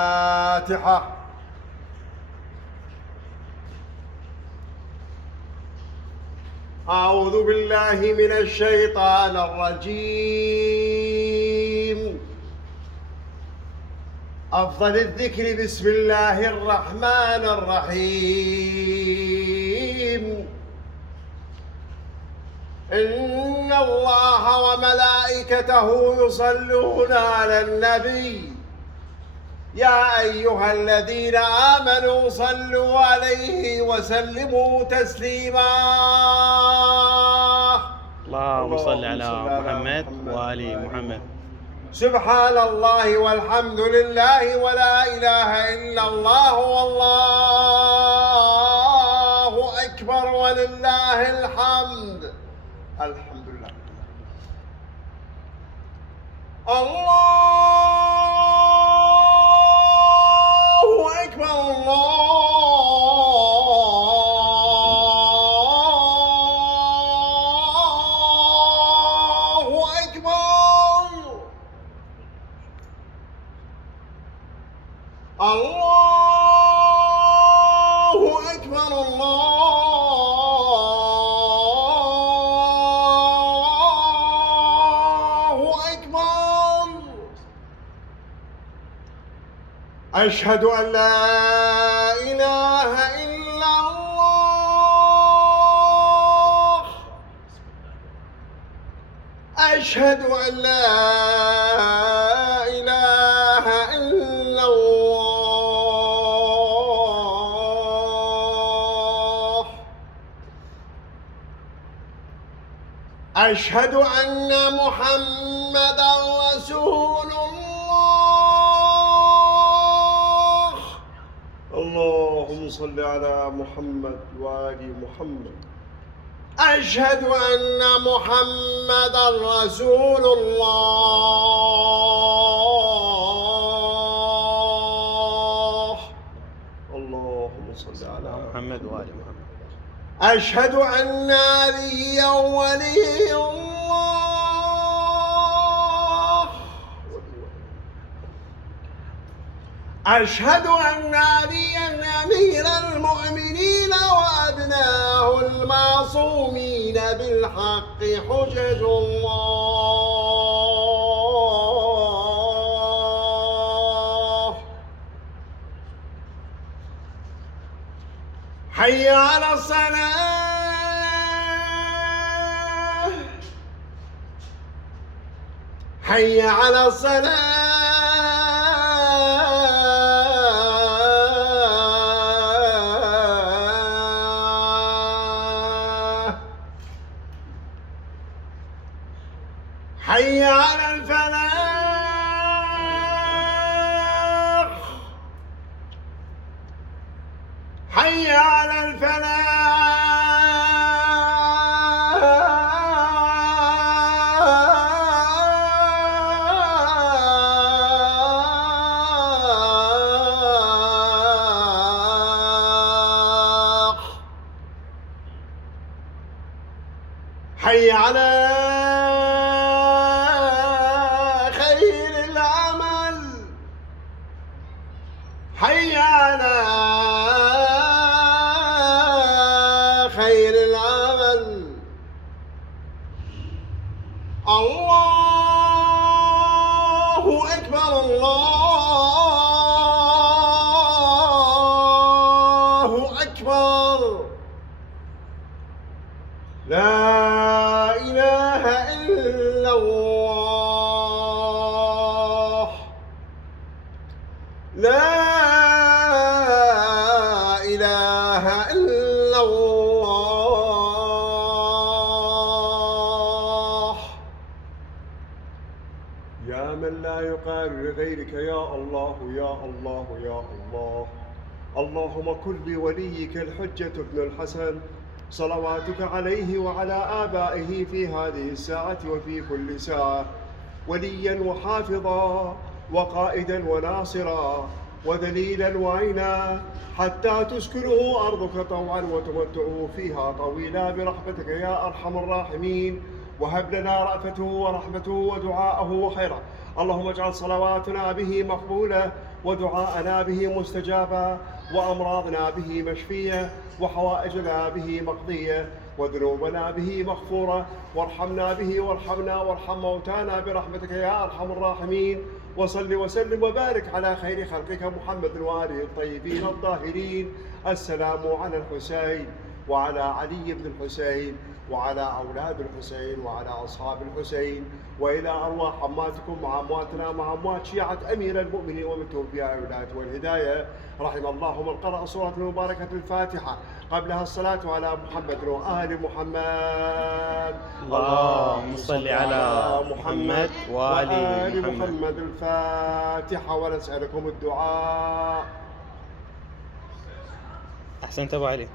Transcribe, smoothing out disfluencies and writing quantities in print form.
الفاتحة. أعوذ بالله من الشيطان الرجيم. أفضل الذكر بسم الله الرحمن الرحيم. إن الله وملائكته يصلون على النبي يا أيها الذين آمنوا صلوا عليه وسلموا تسليما. اللهم صل على محمد وآل محمد. سبحان الله والحمد لله ولا إله إلا الله والله أكبر ولله الحمد. الحمد لله. الله أكبر. الله أكبر. الله أكبر. الله أكبر. أشهد أن لا إله إلا الله. أشهد أن لا إله إلا الله. أشهد أن محمدًا رسول الله. اللهم صل على محمد وآل محمد. أشهد أن محمدًا رسول الله. اللهم صل على محمد وآل محمد. أشهد أن عليا ولي الله. أشهد أن عليا أمير المؤمنين وأبناه المعصومين بالحق حجج الله. حي على الصلاة. حي على الصلاة. حي على الفلاح. حي على الفلاح. حي على خير العمل. حي على خير العمل. الله أكبر. الله أكبر. لا إله إلا الله. لا إله إلا الله. يا من لا يقال لغيرك يا الله يا الله يا الله. اللهم كن بوليك الحجة ابن الحسن صلواتك عليه وعلى آبائه في هذه الساعة وفي كل ساعة وليا وحافظا وقائدا وناصرا وذليلا وعينا حتى تسكنه أرضك طوعا وتمتعه فيها طويلا برحمتك يا أرحم الراحمين. وهب لنا رأفته ورحمته ودعاءه وخيره. اللهم اجعل صلواتنا به مقبولة ودعاءنا به مستجابا، وأمراضنا به مشفية، وحوائجنا به مقضية، وذنوبنا به مغفورة. وارحمنا به وارحمنا وارحم موتانا برحمتك يا أرحم الراحمين. وصل وسلم وبارك على خير خلقك محمد وآله الطيبين الطاهرين. السلام على الحسين وعلى علي بن الحسين وعلى أولاد الحسين وعلى أصحاب الحسين، وإلى أرواح أمواتكم مع أمواتنا مع أموات شيعة أمير المؤمنين ومن توفي الولاية والهداية. رحم الله من قرأ سورة المباركة الفاتحة قبلها الصلاة على محمد وآل محمد. اللهم صل على محمد وآل محمد. الفاتحة. ونسألكم الدعاء. أحسنت أبو علي.